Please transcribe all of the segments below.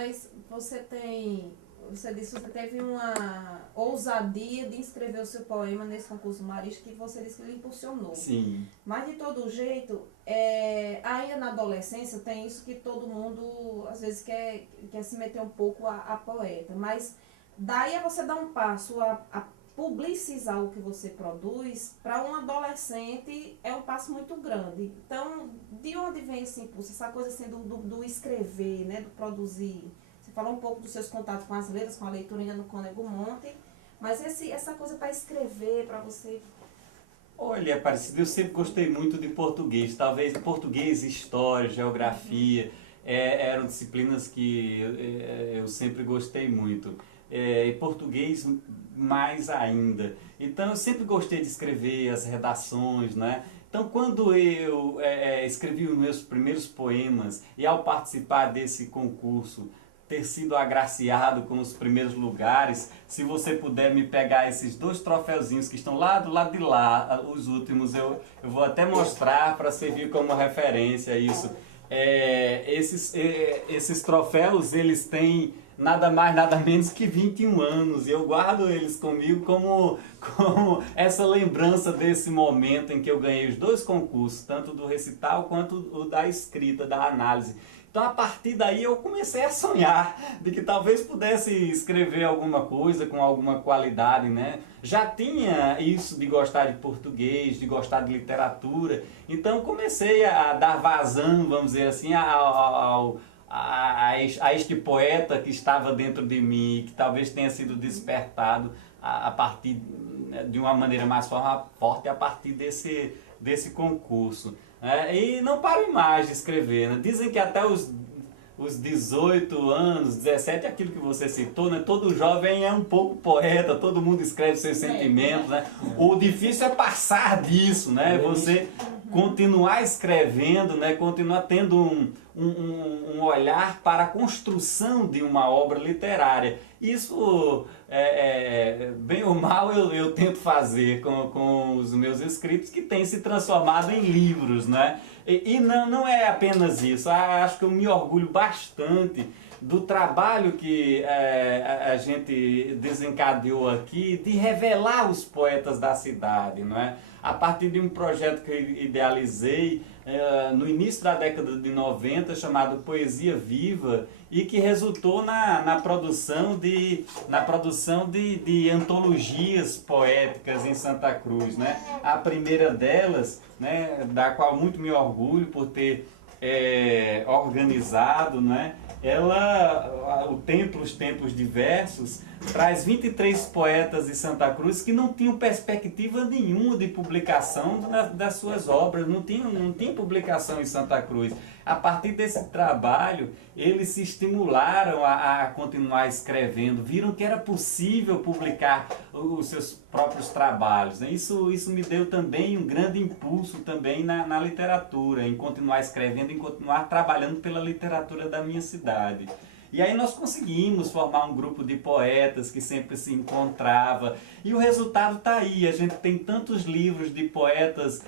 Mas você disse que você teve uma ousadia de inscrever o seu poema nesse concurso humorístico que você disse que ele impulsionou. Sim. Mas de todo jeito, ainda na adolescência tem isso que todo mundo às vezes quer se meter um pouco a poeta. Mas daí a você dar um passo a publicizar o que você produz, para um adolescente é um passo muito grande. Então, de onde vem esse impulso, essa coisa assim do escrever, né, do produzir? Você falou um pouco dos seus contatos com as letras, com a leitura ainda no Cônego Monte, mas essa coisa para escrever, para você... Olha, Aparecida, eu sempre gostei muito de português, talvez português, história, geografia, eram disciplinas que eu sempre gostei muito. E português mais ainda. Então eu sempre gostei de escrever as redações, né? Então quando eu escrevi os meus primeiros poemas e ao participar desse concurso, ter sido agraciado com os primeiros lugares, se você puder me pegar esses 2 troféuzinhos que estão lá do lado de lá, os últimos, eu vou até mostrar para servir como referência isso. Esses troféus, eles têm nada mais, nada menos que 21 anos, e eu guardo eles comigo como essa lembrança desse momento em que eu ganhei os 2 concursos, tanto do recital quanto o da escrita, da análise. Então a partir daí eu comecei a sonhar de que talvez pudesse escrever alguma coisa com alguma qualidade, né? Já tinha isso de gostar de português, de gostar de literatura, então comecei a dar vazão, vamos dizer assim, a este poeta que estava dentro de mim, que talvez tenha sido despertado a partir de uma maneira mais forte a partir desse concurso. E não paro mais de escrever, né? Dizem que até os 18 anos, 17, aquilo que você citou, né? Todo jovem é um pouco poeta, todo mundo escreve seus sentimentos, né? O difícil é passar disso, né? Você continuar escrevendo, né? Continuar tendo um olhar para a construção de uma obra literária. Isso, bem ou mal, eu tento fazer com os meus escritos, que têm se transformado em livros, né? E não é apenas isso. Acho que eu me orgulho bastante do trabalho que a gente desencadeou aqui de revelar os poetas da cidade, não é? A partir de um projeto que eu idealizei no início da década de 90, chamado Poesia Viva, e que resultou na produção de antologias poéticas em Santa Cruz, né? A primeira delas, né, da qual muito me orgulho por ter organizado, né? O Templo, os Tempos Diversos, traz 23 poetas de Santa Cruz que não tinham perspectiva nenhuma de publicação das suas obras, não tinha publicação em Santa Cruz. A partir desse trabalho, eles se estimularam a continuar escrevendo, viram que era possível publicar os seus próprios trabalhos, né? Isso me deu também um grande impulso também na literatura, em continuar escrevendo, em continuar trabalhando pela literatura da minha cidade. E aí nós conseguimos formar um grupo de poetas que sempre se encontrava. E o resultado está aí. A gente tem tantos livros de poetas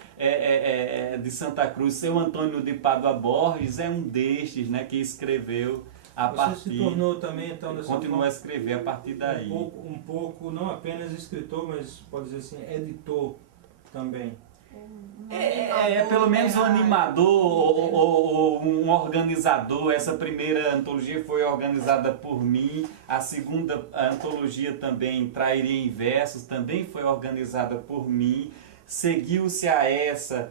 de Santa Cruz. Seu Antônio de Pádua Borges é um destes, né, que escreveu a partir... Você se tornou também, então, dessa continua forma, a escrever a partir daí. Um pouco, não apenas escritor, mas pode dizer assim, editor também. Pelo menos um animador ou um organizador. Essa primeira antologia foi organizada por mim, a segunda antologia também, Trairia em Versos, também foi organizada por mim. Seguiu-se a essa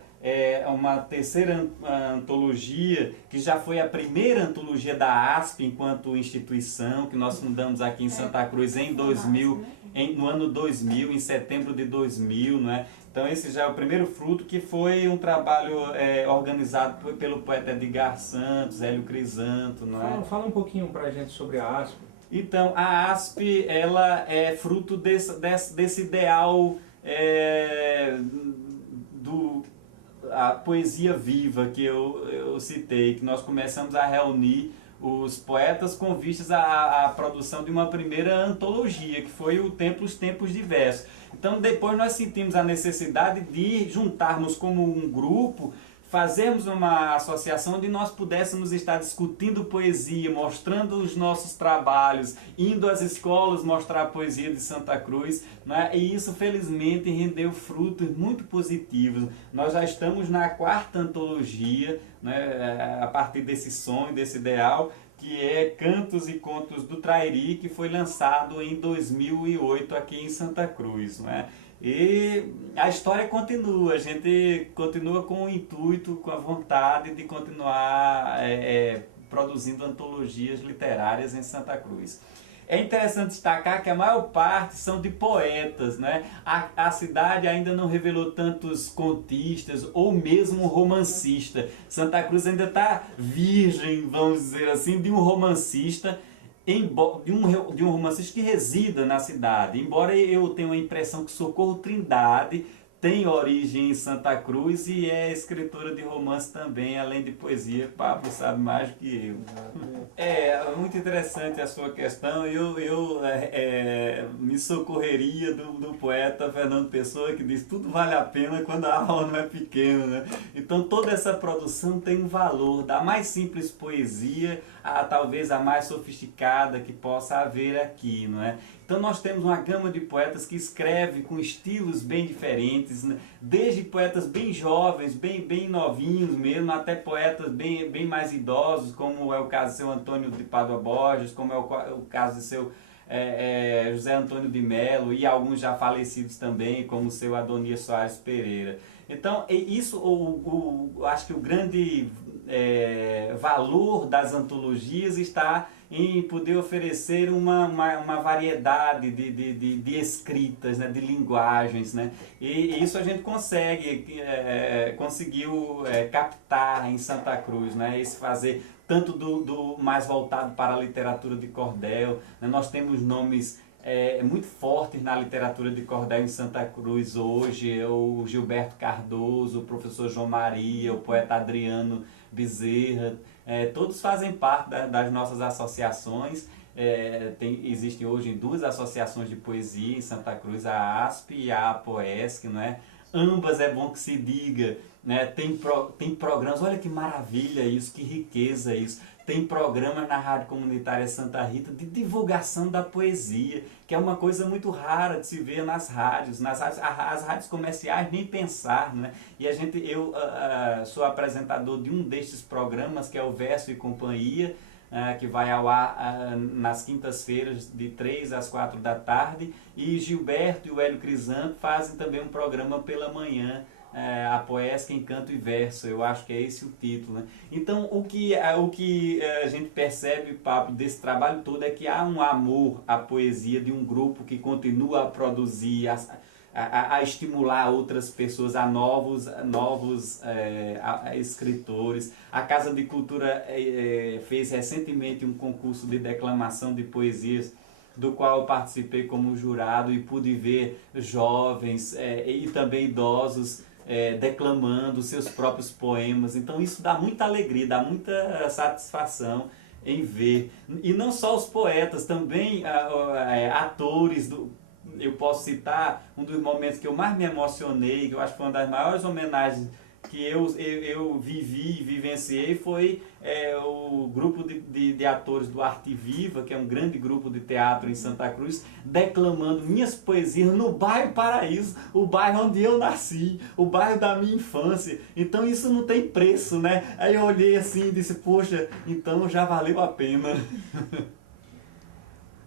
uma terceira antologia, que já foi a primeira antologia da ASP enquanto instituição, que nós fundamos aqui em Santa Cruz em 2000, no ano 2000, em setembro de 2000, não é? Então esse já é o primeiro fruto, que foi um trabalho organizado pelo poeta Edgar Santos, Hélio Crisanto, não é? Fala um pouquinho pra gente sobre a ASP. Então, a ASP, ela é fruto desse ideal a poesia viva que eu citei, que nós começamos a reunir os poetas com vistas à produção de uma primeira antologia, que foi o Templo, os Tempos Diversos. Então depois nós sentimos a necessidade de juntarmos como um grupo, fazermos uma associação onde nós pudéssemos estar discutindo poesia, mostrando os nossos trabalhos, indo às escolas mostrar a poesia de Santa Cruz, né? E isso felizmente rendeu frutos muito positivos. Nós já estamos na 4ª antologia, né? A partir desse sonho, desse ideal, que é Cantos e Contos do Trairi, que foi lançado em 2008 aqui em Santa Cruz, né? E a história continua, a gente continua com o intuito, com a vontade de continuar produzindo antologias literárias em Santa Cruz. É interessante destacar que a maior parte são de poetas, né? A cidade ainda não revelou tantos contistas ou mesmo romancista. Santa Cruz ainda está virgem, vamos dizer assim, de um romancista, de um romancista que resida na cidade. Embora eu tenha a impressão que Socorro Trindade tem origem em Santa Cruz e é escritora de romance também, além de poesia. Pablo sabe mais do que eu. É muito interessante a sua questão. Eu me socorreria do poeta Fernando Pessoa, que diz: tudo vale a pena quando a alma não é pequena, né? Então toda essa produção tem um valor, da mais simples poesia a talvez a mais sofisticada que possa haver aqui, não é? Então nós temos uma gama de poetas que escrevem com estilos bem diferentes, né? Desde poetas bem jovens, bem novinhos mesmo, até poetas bem mais idosos, como é o caso do seu Antônio de Pádua Borges, como é o caso do seu José Antônio de Melo, e alguns já falecidos também, como o seu Adonias Soares Pereira. Então, isso, acho que o grande valor das antologias está em poder oferecer uma variedade de escritas, né, de linguagens, né? E isso a gente conseguiu captar em Santa Cruz, né? Esse fazer tanto do mais voltado para a literatura de cordel, né? Nós temos nomes muito fortes na literatura de cordel em Santa Cruz hoje, o Gilberto Cardoso, o professor João Maria, o poeta Adriano Bezerra, todos fazem parte das nossas associações. Existem hoje 2 associações de poesia em Santa Cruz, a ASP e a APOESC, não é? Ambas, é bom que se diga, né? Tem programas, olha que maravilha isso, que riqueza isso. Tem programas na Rádio Comunitária Santa Rita de divulgação da poesia, que é uma coisa muito rara de se ver nas rádios. As rádios comerciais, nem pensar, né? E eu sou apresentador de um destes programas, que é o Verso e Companhia, que vai ao ar nas quintas-feiras, de 3 às 4 da tarde. E Gilberto e o Hélio Crisanto fazem também um programa pela manhã, a Poética em Canto e Verso. Eu acho que é esse o título, né? Então o que a gente percebe, Pablo, desse trabalho todo é que há um amor à poesia de um grupo que continua a produzir, a estimular outras pessoas, a novos escritores. A Casa de Cultura fez recentemente um concurso de declamação de poesias, do qual eu participei como jurado, e pude ver jovens e também idosos declamando seus próprios poemas. Então isso dá muita alegria, dá muita satisfação em ver. E não só os poetas, também atores. Eu posso citar um dos momentos que eu mais me emocionei, que eu acho que foi uma das maiores homenagens que eu vivi e vivenciei, foi o grupo de atores do Arte Viva, que é um grande grupo de teatro em Santa Cruz, declamando minhas poesias no bairro Paraíso, o bairro onde eu nasci, o bairro da minha infância. Então isso não tem preço, né? Aí eu olhei assim e disse: poxa, então já valeu a pena.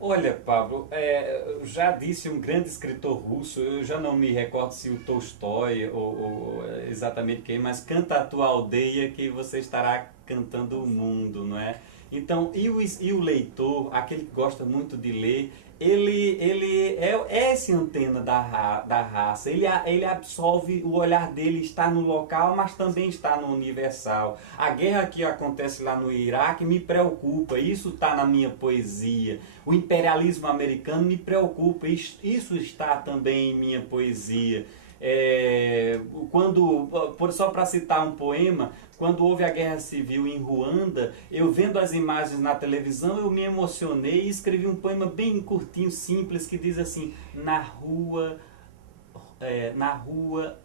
Olha, Pablo, eu já disse um grande escritor russo, eu já não me recordo se o Tolstói ou exatamente quem, mas canta a tua aldeia que você estará cantando o mundo, não é? Então, e o leitor, aquele que gosta muito de ler, ele é esse antena da raça, ele absorve, o olhar dele está no local, mas também está no universal. A guerra que acontece lá no Iraque me preocupa, isso está na minha poesia. O imperialismo americano me preocupa, isso está também em minha poesia. Só para citar um poema, quando houve a guerra civil em Ruanda, eu vendo as imagens na televisão, eu me emocionei e escrevi um poema bem curtinho, simples, que diz assim: na rua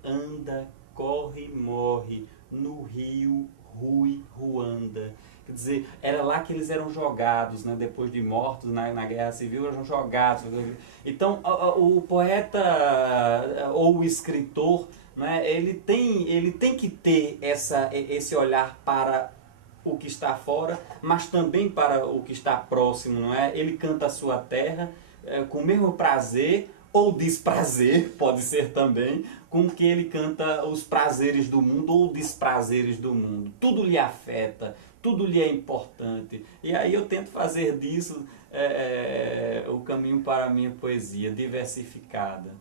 anda, corre, morre, no rio Rui Ruanda. Quer dizer, era lá que eles eram jogados, né? Depois de mortos na Guerra Civil, eram jogados. Então, o poeta ou o escritor, né? Ele tem que ter esse olhar para o que está fora, mas também para o que está próximo, não é? Ele canta a sua terra com o mesmo prazer ou desprazer, pode ser também, com que ele canta os prazeres do mundo ou desprazeres do mundo. Tudo lhe afeta, tudo lhe é importante. E aí eu tento fazer disso o caminho para a minha poesia, diversificada.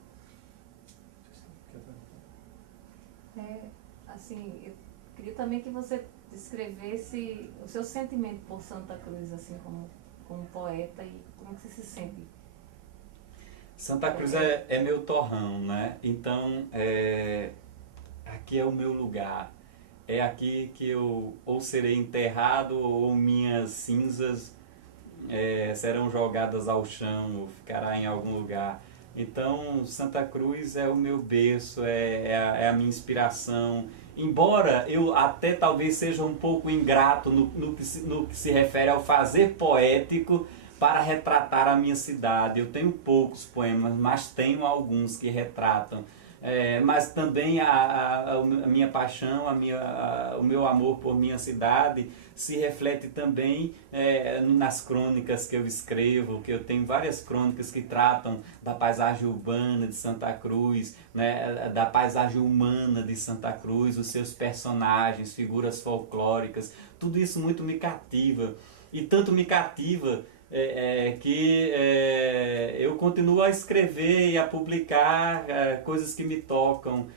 Assim, eu queria também que você descrevesse o seu sentimento por Santa Cruz, assim, como poeta, e como que você se sente. Santa Cruz é meu torrão, né? Então, aqui é o meu lugar. É aqui que eu ou serei enterrado ou minhas cinzas serão jogadas ao chão ou ficará em algum lugar. Então, Santa Cruz é o meu berço, é a minha inspiração. Embora eu até talvez seja um pouco ingrato no que se refere ao fazer poético para retratar a minha cidade. Eu tenho poucos poemas, mas tenho alguns que retratam. Mas também a minha paixão, o meu amor por minha cidade se reflete também nas crônicas que eu escrevo, que eu tenho várias crônicas que tratam da paisagem urbana de Santa Cruz, né, da paisagem humana de Santa Cruz, os seus personagens, figuras folclóricas, tudo isso muito me cativa. E tanto me cativa que eu continuo a escrever e a publicar coisas que me tocam.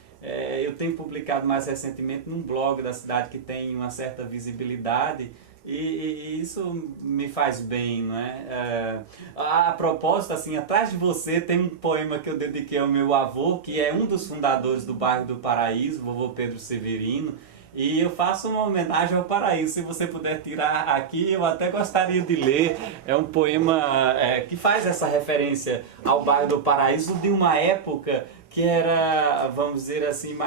Eu tenho publicado mais recentemente num blog da cidade que tem uma certa visibilidade e isso me faz bem, não é? A propósito, assim, atrás de você tem um poema que eu dediquei ao meu avô, que é um dos fundadores do bairro do Paraíso, vovô Pedro Severino. E eu faço uma homenagem ao Paraíso. Se você puder tirar aqui, eu até gostaria de ler. É um poema que faz essa referência ao bairro do Paraíso de uma época que era, vamos dizer assim,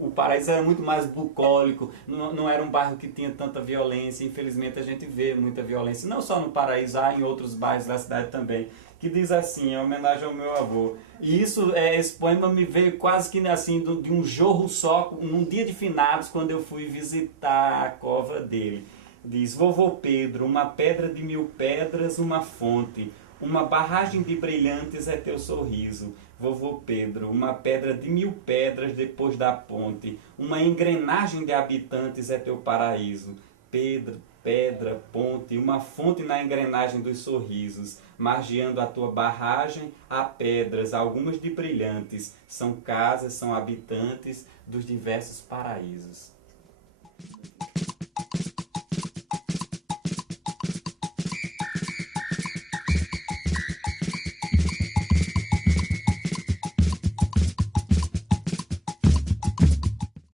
o Paraíso era muito mais bucólico, não era um bairro que tinha tanta violência. Infelizmente a gente vê muita violência, não só no Paraíso, há em outros bairros da cidade também. Que diz assim, em homenagem ao meu avô. E esse poema me veio quase que assim, de um jorro só, num dia de finados, quando eu fui visitar a cova dele. Diz: vovô Pedro, uma pedra de 1000 pedras, uma fonte, uma barragem de brilhantes é teu sorriso. Vovô Pedro, uma pedra de 1000 pedras depois da ponte, uma engrenagem de habitantes é teu paraíso. Pedra, ponte, uma fonte na engrenagem dos sorrisos, margeando a tua barragem, há pedras, algumas de brilhantes, são casas, são habitantes dos diversos paraísos.